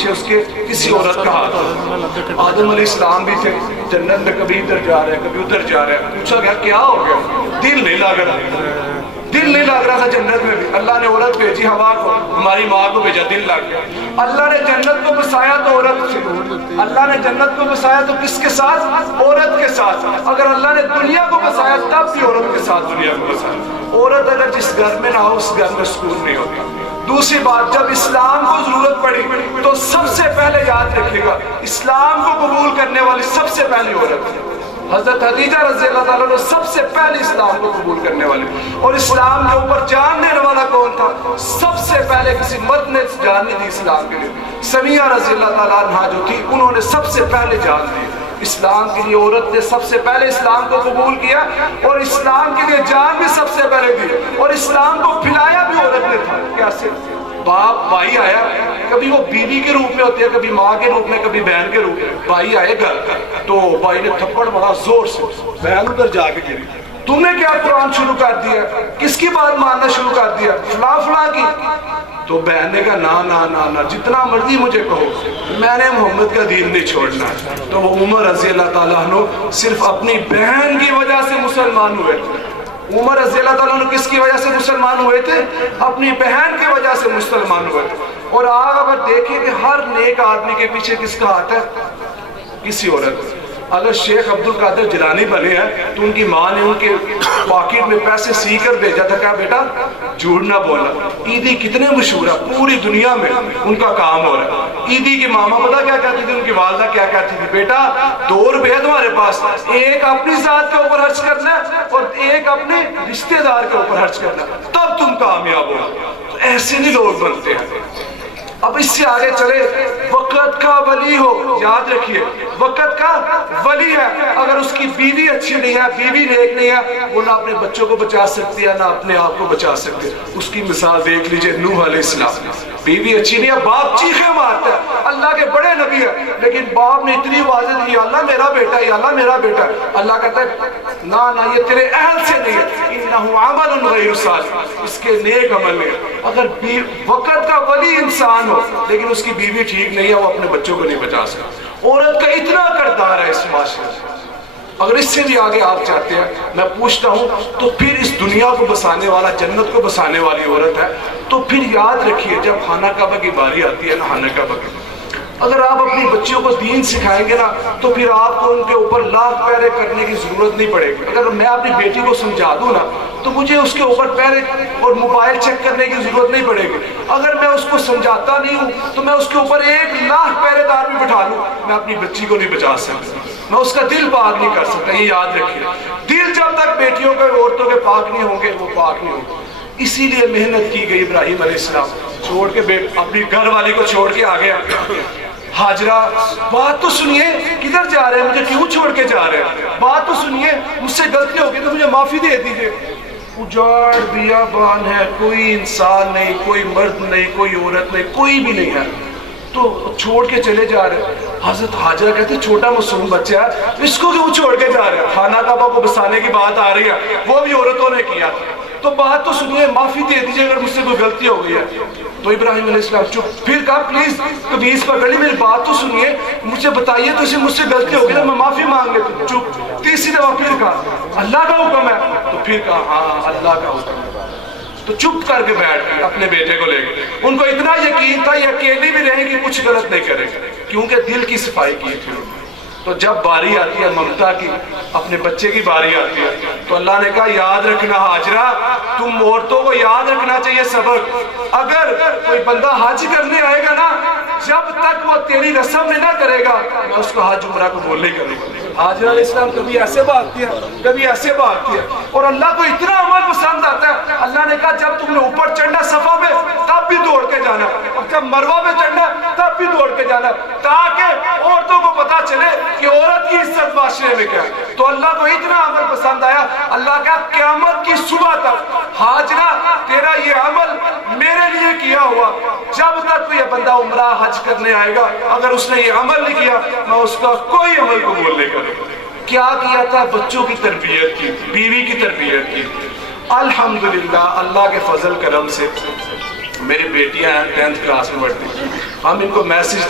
پیچھے اس کے کسی عورت کا ہاتھ ہو۔ آدم علیہ السلام بھی تھے جنت میں، کبھی ادھر جا رہے ہیں کبھی ادھر جا رہے ہیں، پوچھا گیا کیا ہو گیا؟ دل نہیں لگ رہا، دل نہیں لگ رہا تھا جنت میں بھی۔ اللہ نے عورت بھیجی ہوا کو، ہماری ماں کو بھیجا، دل لگ گیا۔ اللہ نے جنت کو بسایا تو عورت سے، اللہ نے جنت کو بسایا تو کس کے ساتھ؟ عورت کے ساتھ۔ اگر اللہ نے دنیا کو بسایا تب بھی عورت کے ساتھ دنیا کو بسایا۔ عورت اگر جس گھر میں نہ ہو اس گھر میں سکون نہیں ہوگا۔ دوسری بات، جب اسلام کو ضرورت پڑی تو سب سے پہلے یاد رکھیے گا اسلام کو قبول کرنے والی سب سے پہلی عورت تھی۔ حضرت خدیجہ رضی اللہ تعالیٰ نے سب سے پہلے اسلام کو قبول کرنے والی، اور اسلام کے اوپر جان دینے والا کون تھا؟ سب سے پہلے کسی مرد نے جان نہیں دی اسلام کے لیے، سمیہ رضی اللہ تعالیٰ عنہا جو تھی انہوں نے سب سے پہلے جان دی اسلام کے لیے۔ عورت نے سب سے پہلے اسلام کو قبول کیا اور اسلام کے لیے جان بھی سب سے پہلے دی، اور اسلام کو پھیلایا بھی عورت نے تھا۔ کیسے؟ باپ بھائی آیا، کبھی وہ بیوی کے روپ میں ہوتی ہے، کبھی ماں کے روپ میں، کبھی بہن کے روپ میں۔ بھائی آئے گھر تو بھائی نے تھپڑ مارا زور سے، بہن ادھر جا کے گری، تم نے کیا قرآن شروع کر دیا؟ کس کی بات ماننا شروع کر دیا؟ فلاں فلاں کی۔ تو بہن نے کہا نا نا نا نا، جتنا مرضی مجھے کہو، میں نے محمد کا دین نہیں چھوڑنا۔ تو وہ عمر رضی اللہ تعالیٰ عنہ صرف اپنی بہن کی وجہ سے مسلمان ہوئے تھے۔ عمر رضی اللہ تعالیٰ عنہ کس کی وجہ سے مسلمان ہوئے تھے؟ اپنی بہن کی وجہ سے مسلمان ہوئے تھے۔ اور آپ اگر دیکھیں کہ ہر نیک آدمی کے پیچھے کس کا ہاتھ ہے؟ کسی عورت۔ اگر شیخ عبد القادر جیلانی بنے ہیں تو ان کی ماں نے ان کے پاکٹ میں پیسے سی کر بھیجا تھا، کیا بیٹا جھوٹ نہ بولنا۔ عیدی کتنے مشہور ہے پوری دنیا میں، ان کا کام ہو رہا ہے۔ عیدی کی ماما پتہ کیا کہتی تھی؟ ان کی والدہ کیا کہتی تھی؟ بیٹا 2 روپے تمہارے پاس، ایک اپنی ذات کے اوپر خرچ کرنا ہے اور ایک اپنے رشتہ دار کے اوپر خرچ کرنا، تب تم کامیاب ہو۔ تو ایسے نہیں لوگ بنتے ہیں۔ اب اس سے آگے چلے، وقت کا ولی ہو، یاد رکھیے وقت کا ولی ہے۔ اگر اس کی بیوی اچھی نہیں ہے، بیوی نیک نہیں ہے، وہ نہ اپنے بچوں کو بچا سکتی ہے نہ اپنے آپ کو بچا سکتے۔ اس کی مثال دیکھ لیجئے نوح علیہ السلام، بیوی اچھی نہیں ہے، باپ چیخیں مارتا ہے، اللہ کے بڑے نبی ہے، لیکن باپ نے اتنی واضح دی اللہ میرا بیٹا ہے، اللہ میرا بیٹا ہے۔ اللہ کہتا ہے نہ نہ یہ تیرے اہل سے نہیں ہے، انہ عمل غیر صالح، اس کے نیک عمل نہیں۔ اگر وقت کا ولی انسان ہو لیکن اس کی بیوی ٹھیک نہیں ہے، وہ اپنے بچوں کو نہیں بچا سکتا۔ عورت کا اتنا کردار ہے اس معاشرے میں۔ اگر اس سے بھی آگے آپ چاہتے ہیں، میں پوچھتا ہوں تو پھر اس دنیا کو بسانے والا، جنت کو بسانے والی عورت ہے، تو پھر یاد رکھیے جب خانہ کعبہ کی باری آتی ہے نا، خانہ کعبہ کی، اگر آپ اپنی بچیوں کو دین سکھائیں گے نا تو پھر آپ کو ان کے اوپر لاکھ پہرے کرنے کی ضرورت نہیں پڑے گی۔ اگر میں اپنی بیٹی کو سمجھا دوں نا تو مجھے اس کے اوپر پہرے اور موبائل چیک کرنے کی ضرورت نہیں پڑے گی۔ اگر میں اس کو سمجھاتا نہیں ہوں تو میں اس کے اوپر 1,00,000 پہرے دار بھی بٹھا لوں، میں اپنی بچی کو نہیں بچا سکتا، میں اس کا دل پاک نہیں کر سکتا۔ یہ یاد رکھیے، دل جب تک بیٹیوں کے عورتوں کے پاک نہیں ہوں گے وہ پاک نہیں ہوں گے۔ اسی لیے محنت کی گئی۔ ابراہیم علیہ السلام چھوڑ کے اپنی گھر والی کو چھوڑ کے آ گیا۔ حاجرہ بات تو سنیے، کدھر جا رہے ہیں؟ مجھے کیوں چھوڑ کے جا رہے ہیں؟ بات تو سنیے، مجھ سے غلطی ہوگی تو مجھے معافی دے دیجیے۔ اجاڑ بیابان ہے، کوئی انسان نہیں، کوئی مرد نہیں، کوئی عورت نہیں، کوئی بھی نہیں ہے، تو چھوڑ کے چلے جا رہے ہیں۔ حضرت حاجرہ کہتے ہیں چھوٹا معصوم بچہ ہے، اس کو کیوں چھوڑ کے جا رہے ہیں؟ خانہ کعبہ کو بسانے کی بات آ رہی ہے، وہ بھی عورتوں نے کیا، تو بات تو سنیے، معافی دے دیجیے اگر مجھ سے کوئی غلطی ہو گئی ہے۔ تو ابراہیم علیہ السلام چپ، پھر کہا پلیز قمیص پکڑ لی، میری بات تو سنیے، مجھے بتائیے تو مجھ سے غلطی ہو گئی نا، میں معافی مانگ لیتا ہوں۔ چپ، تیسری دفعہ پھر کہا اللہ کا حکم ہے، تو پھر کہا ہاں اللہ کا حکم ہے، تو چپ کر کے بیٹھ گئے اپنے بیٹے کو لے کے۔ ان کو اتنا یقین تھا یہ اکیلی بھی رہے گی، کچھ غلط نہیں کرے گی، کیونکہ دل کی صفائی کی تھی انہوں نے۔ تو جب باری آتی ہے ممتا کی، اپنے بچے کی باری آتی ہے، تو اللہ نے کہا یاد رکھنا حاجرہ، تم عورتوں کو یاد رکھنا چاہیے سبق، اگر کوئی بندہ حج کرنے آئے گا نا، جب تک وہ تیری رسم میں نہ کرے گا میں اس کو حج عمرہ کو بولنے کروں گا۔ حاجرہ علیہ السلام کبھی ایسے بھاگتی ہے، کبھی ایسے بھاگتی ہے، اور اللہ کو اتنا عمل پسند آتا ہے، اللہ نے کہا جب تم نے اوپر چڑھنا صفا میں تب بھی دوڑ کے جانا، اور جب مروہ میں چڑھنا تب بھی دوڑ کے جانا، تاکہ عورتوں کو پتا چلے کہ عورت کی عزت معاشرے میں کیا ہے۔ تو اللہ کو اتنا عمل پسند آیا، اللہ کا قیامت کی صبح تک حاجرہ تیرا یہ عمل میرے لیے کیا ہوا، جب تک کوئی بندہ عمرہ حج کرنے آئے گا اگر اس نے یہ عمل نہیں کیا میں اس کا کوئی عمل قبول نہیں کروں گا۔ کیا کیا تھا؟ بچوں کی تربیت کی، بیوی کی تربیت کی۔ الحمدللہ اللہ کے فضل کرم سے میری بیٹیاں ہیں 10th کلاس میں پڑھتی ہیں، ہم ان کو میسج